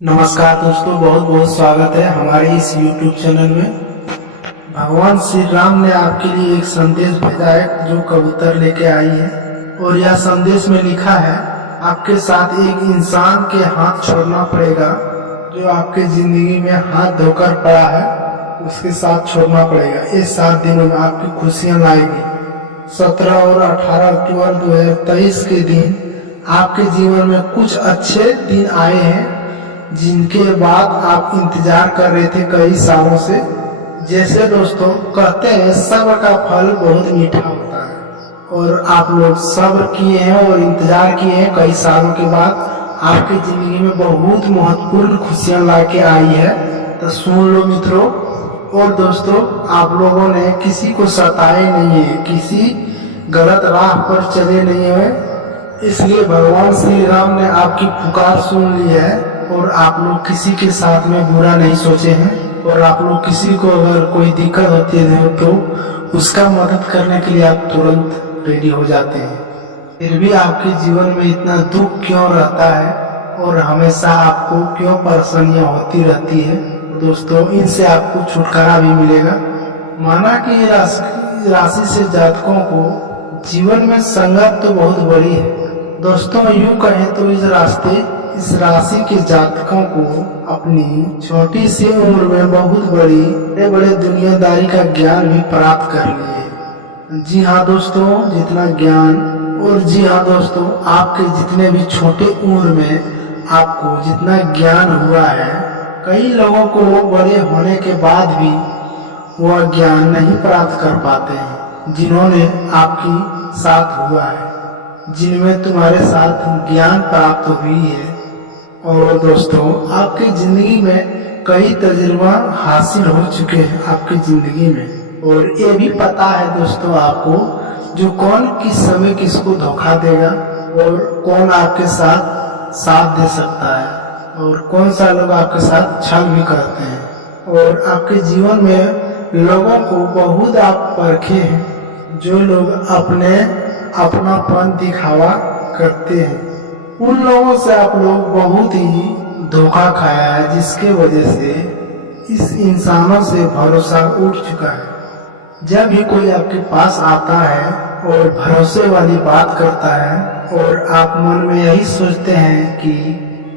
नमस्कार दोस्तों, बहुत बहुत स्वागत है हमारे इस YouTube चैनल में। भगवान श्री राम ने आपके लिए एक संदेश भेजा है जो कबूतर लेके आई है, और यह संदेश में लिखा है आपके साथ एक इंसान के हाथ छोड़ना पड़ेगा जो आपके जिंदगी में हाथ धोकर पड़ा है, उसके साथ छोड़ना पड़ेगा। ये 7 दिनों में आपकी खुशियां लाएगी। 17 और 18 अक्टूबर 2023 के दिन आपके जीवन में कुछ अच्छे दिन आए हैं जिनके बाद आप इंतजार कर रहे थे कई सालों से। जैसे दोस्तों कहते हैं सब्र का फल बहुत मीठा होता है, और आप लोग सब्र किए हैं और इंतजार किए हैं। कई सालों के बाद आपकी जिंदगी में बहुत महत्वपूर्ण खुशियां लाके आई है, तो सुन लो मित्रों। और दोस्तों, आप लोगों ने किसी को सताए नहीं है, किसी गलत राह पर चले नहीं है, इसलिए भगवान श्री राम ने आपकी पुकार सुन ली है। और आप लोग किसी के साथ में बुरा नहीं सोचे हैं, और आप लोग किसी को अगर कोई दिक्कत होती है तो उसका मदद करने के लिए आप तुरंत रेडी हो जाते हैं। फिर भी आपके जीवन में इतना दुख क्यों रहता है और हमेशा आपको क्यों परेशानियां होती रहती है? दोस्तों, इनसे आपको छुटकारा भी मिलेगा। माना कि राशि से जातकों को जीवन में संगत तो बहुत बड़ी है। दोस्तों, यूं कहें तो इस राशि के जातकों को अपनी छोटी सी उम्र में बहुत बड़े बड़े दुनियादारी का ज्ञान भी प्राप्त कर लिए। जी हाँ दोस्तों, जितना ज्ञान, और जी हाँ दोस्तों, आपके जितने भी छोटे उम्र में आपको जितना ज्ञान हुआ है, कई लोगों को बड़े होने के बाद भी वह ज्ञान नहीं प्राप्त कर पाते हैं जिन्होंने आपकी साथ हुआ है, जिनमें तुम्हारे साथ ज्ञान प्राप्त हुई है। और दोस्तों, आपकी जिंदगी में कई तजुर्बा हासिल हो चुके हैं आपकी जिंदगी में, और ये भी पता है दोस्तों आपको जो कौन किस समय किसको धोखा देगा और कौन आपके साथ दे सकता है, और कौन सा लोग आपके साथ छल भी करते हैं। और आपके जीवन में लोगों को बहुत आप परखे हैं, जो लोग अपनापन दिखावा करते हैं, उन लोगों से आप लोग बहुत ही धोखा खाया है, जिसके वजह से इस इंसानों से भरोसा उठ चुका है। जब भी कोई आपके पास आता है और भरोसे वाली बात करता है, और आप मन में यही सोचते हैं कि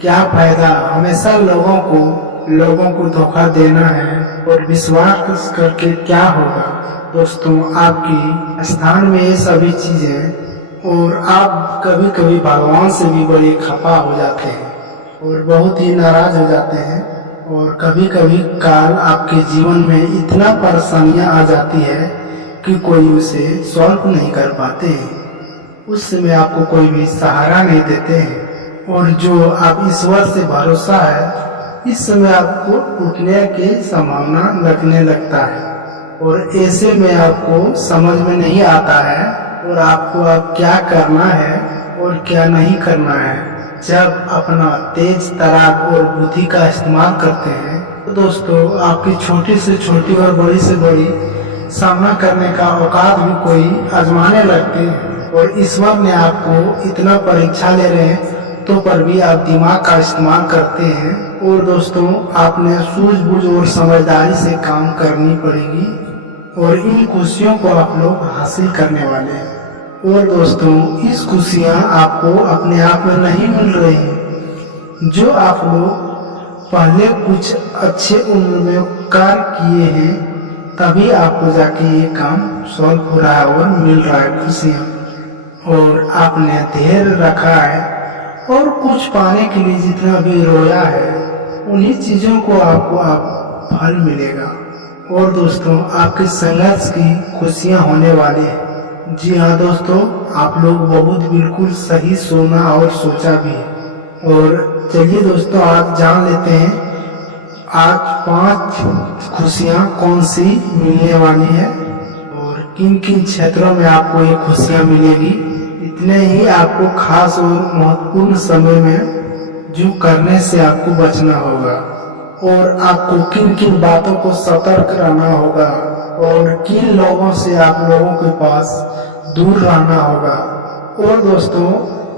क्या फायदा, हमेशा लोगों को धोखा देना है और विश्वास करके क्या होगा। दोस्तों, आपकी स्थान में ये सभी चीजें, और आप कभी कभी भगवान से भी बड़े खफा हो जाते हैं और बहुत ही नाराज हो जाते हैं, और कभी कभी काल आपके जीवन में इतना परेशानियां आ जाती है कि कोई उसे सॉल्व नहीं कर पाते हैं। उस समय आपको कोई भी सहारा नहीं देते हैं, और जो आप ईश्वर से भरोसा है, इस समय आपको टूटने की संभावना लगने लगता है, और ऐसे में आपको समझ में नहीं आता है और आपको अब क्या करना है और क्या नहीं करना है। जब अपना तेज तराक और बुद्धि का इस्तेमाल करते हैं तो दोस्तों, आपकी छोटी से छोटी और बड़ी से बड़ी सामना करने का औकात भी कोई आजमाने लगते हैं। और ईश्वर ने आपको इतना परीक्षा ले रहे हैं तो पर भी आप दिमाग का इस्तेमाल करते हैं। और दोस्तों, आपने सूझबूझ और समझदारी से काम करनी पड़ेगी, और इन खुशियों को आप लोग हासिल करने वाले हैं। और दोस्तों, इस खुशियाँ आपको अपने आप में नहीं मिल रही हैं, जो आप लोग पहले कुछ अच्छे उम्र में कार्य किए हैं, तभी आपको जाके ये काम सॉल्व हो रहा है और मिल रहा है खुशियाँ। और आपने धैर्य रखा है, और कुछ पाने के लिए जितना भी रोया है, उन्हीं चीजों को आपको फल मिलेगा। और दोस्तों, आपके संघर्ष की खुशियां होने वाली है। जी हाँ दोस्तों, आप लोग बहुत बिल्कुल सही सुना और सोचा भी है। और चलिए दोस्तों, आज जान लेते हैं आज 5 खुशियां कौन सी मिलने वाली है, और किन किन क्षेत्रों में आपको ये खुशियां मिलेगी। इतने ही आपको खास और महत्वपूर्ण समय में जो करने से आपको बचना होगा, और आपको किन किन बातों को सतर्क रहना होगा, और किन लोगों से आप लोगों के पास दूर रहना होगा। और दोस्तों,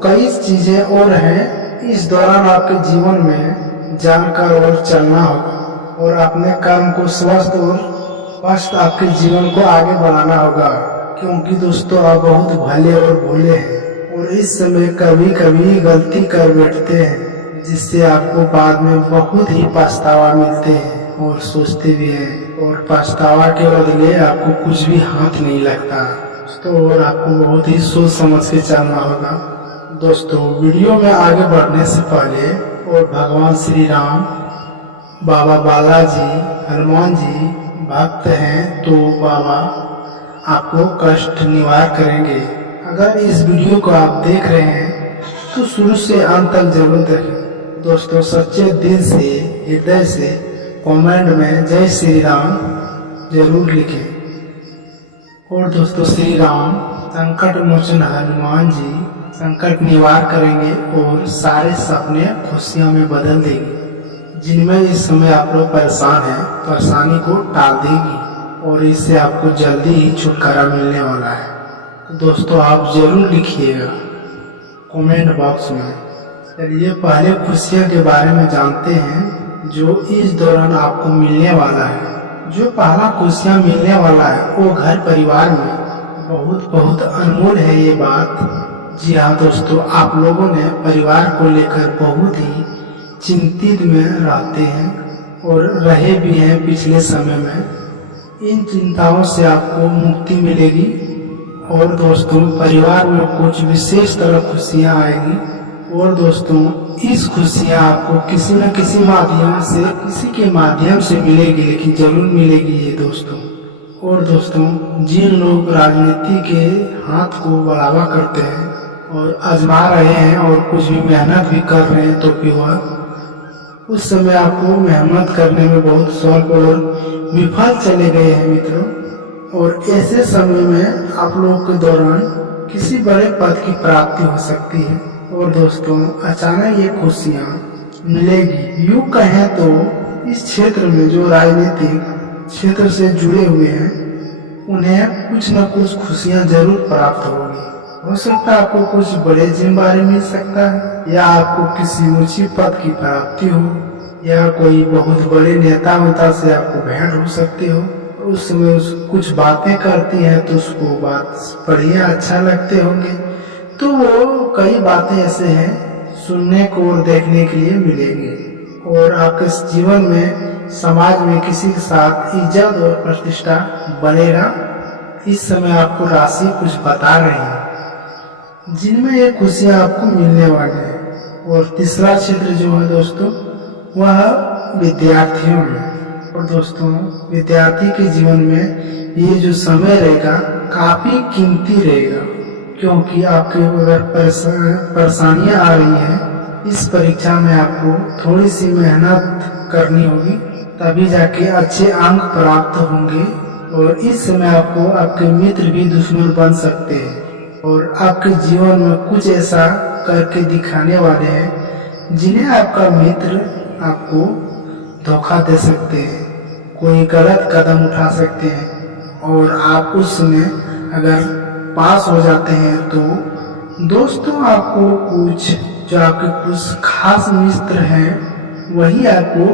कई चीजें और हैं इस दौरान आपके जीवन में जानकर और चलना होगा और अपने कर्म को स्वस्थ और स्पष्ट आपके जीवन को आगे बढ़ाना होगा। क्योंकि दोस्तों आप बहुत भले और भोले हैं और इस समय कभी कभी गलती कर बैठते हैं जिससे आपको बाद में बहुत ही पछतावा मिलते हैं और सोचते भी हैं और पछतावा के बदले आपको कुछ भी हाथ नहीं लगता दोस्तों। और आपको बहुत ही सोच समझ के चलना होगा दोस्तों। वीडियो में आगे बढ़ने से पहले और भगवान श्री राम, बाबा बालाजी, हनुमान जी भक्त हैं तो बाबा आपको कष्ट निवार करेंगे। अगर इस वीडियो को आप देख रहे हैं तो शुरू से अंत तक जरूर देखें दोस्तों। सच्चे दिल से, हृदय से कमेंट में जय श्री राम जरूर लिखें। और दोस्तों श्री राम संकट मोचन हनुमान जी संकट निवार करेंगे और सारे सपने खुशियों में बदल देंगे। जिनमें इस समय आप लोग परेशान हैं, परेशानी को टाल देगी और इससे आपको जल्दी ही छुटकारा मिलने वाला है। तो दोस्तों आप जरूर लिखिएगा कमेंट बॉक्स में। चलिए पहले खुशियों के बारे में जानते हैं जो इस दौरान आपको मिलने वाला है। जो पहला खुशियाँ मिलने वाला है वो घर परिवार में बहुत बहुत अनमोल है ये बात। जी हाँ दोस्तों, आप लोगों ने परिवार को लेकर बहुत ही चिंतित में रहते हैं और रहे भी हैं पिछले समय में। इन चिंताओं से आपको मुक्ति मिलेगी और दोस्तों परिवार में कुछ विशेष तरह खुशियाँ आएगी। और दोस्तों इस खुशियाँ आपको किसी न किसी माध्यम से, किसी के माध्यम से मिलेगी, लेकिन जरूर मिलेगी ये दोस्तों। और दोस्तों जिन लोग राजनीति के हाथ को बढ़ावा करते हैं और आजमा रहे हैं और कुछ भी मेहनत भी कर रहे हैं तो भी वह उस समय आपको मेहनत करने में बहुत स्वल्प और विफल चले गए हैं मित्रों। और ऐसे समय में आप लोगों के दौरान किसी बड़े पद की प्राप्ति हो सकती है और दोस्तों अचानक ये खुशियाँ मिलेगी। यूँ कहें तो इस क्षेत्र में जो राजनीतिक क्षेत्र से जुड़े हुए हैं उन्हें कुछ न कुछ खुशियाँ जरूर प्राप्त होगी। हो सकता है आपको कुछ बड़े जिम्मेदारी मिल सकता है या आपको किसी ऊंची पद की प्राप्ति हो या कोई बहुत बड़े नेता वेता से आपको भेंट हो सकती हो। उस समय कुछ बातें करती हैं तो उसको बात बढ़िया अच्छा लगते होंगे। तो वो कई बातें ऐसे हैं सुनने को और देखने के लिए मिलेंगे और आपके जीवन में समाज में किसी के साथ इज्जत और प्रतिष्ठा बनेगा। इस समय आपको राशि कुछ बता रही है जिनमें ये खुशियाँ आपको मिलने वाली है। और तीसरा क्षेत्र जो है दोस्तों वह विद्यार्थियों में। और दोस्तों विद्यार्थी के जीवन में ये जो समय रहेगा काफी कीमती रहेगा, क्योंकि आपके अगर परेशानियां आ रही हैं इस परीक्षा में आपको थोड़ी सी मेहनत करनी होगी तभी जाके अच्छे अंक प्राप्त होंगे। और इस समय आपको आपके मित्र भी दुश्मन बन सकते हैं और आपके जीवन में कुछ ऐसा करके दिखाने वाले हैं जिन्हें आपका मित्र आपको धोखा दे सकते हैं, कोई गलत कदम उठा सकते हैं और आप उसमें अगर पास हो जाते हैं तो दोस्तों आपको कुछ जो आपके कुछ खास मित्र हैं वही आपको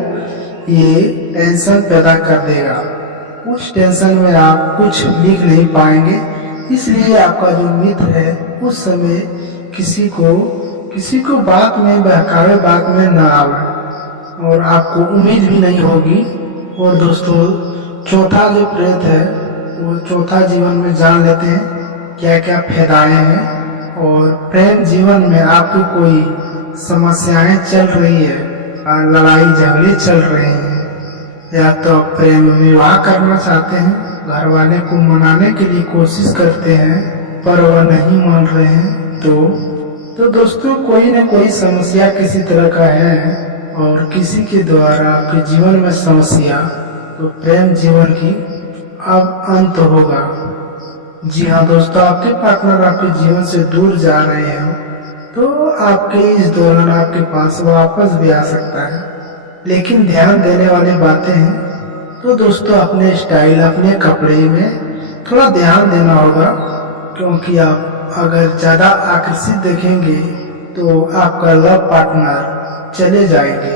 ये टेंशन पैदा कर देगा। उस टेंशन में आप कुछ लिख नहीं पाएंगे, इसलिए आपका जो मित्र है उस समय किसी को बात में बहकावे, बात में न आवे और आपको उम्मीद भी नहीं होगी। और दोस्तों चौथा जो प्रेत है वो चौथा जीवन में जान लेते हैं क्या क्या फायदाएं हैं। और प्रेम जीवन में आपकी कोई समस्याएं चल रही है, लड़ाई झगड़े चल रहे हैं या तो प्रेम विवाह करना चाहते हैं, घर वाले को मनाने के लिए कोशिश करते हैं पर वह नहीं मान रहे हैं तो दोस्तों कोई न कोई समस्या किसी तरह का है और किसी के द्वारा आपके जीवन में समस्या, तो प्रेम जीवन की अब अंत होगा। जी हाँ दोस्तों, आपके पार्टनर आपके जीवन से दूर जा रहे हैं तो आपके इस दौरान आपके पास वापस भी आ सकता है, लेकिन ध्यान देने वाली बातें हैं। तो दोस्तों अपने स्टाइल, अपने कपड़े में थोड़ा ध्यान देना होगा, क्योंकि आप अगर ज़्यादा आकर्षित देखेंगे तो आपका लव पार्टनर चले जाएंगे।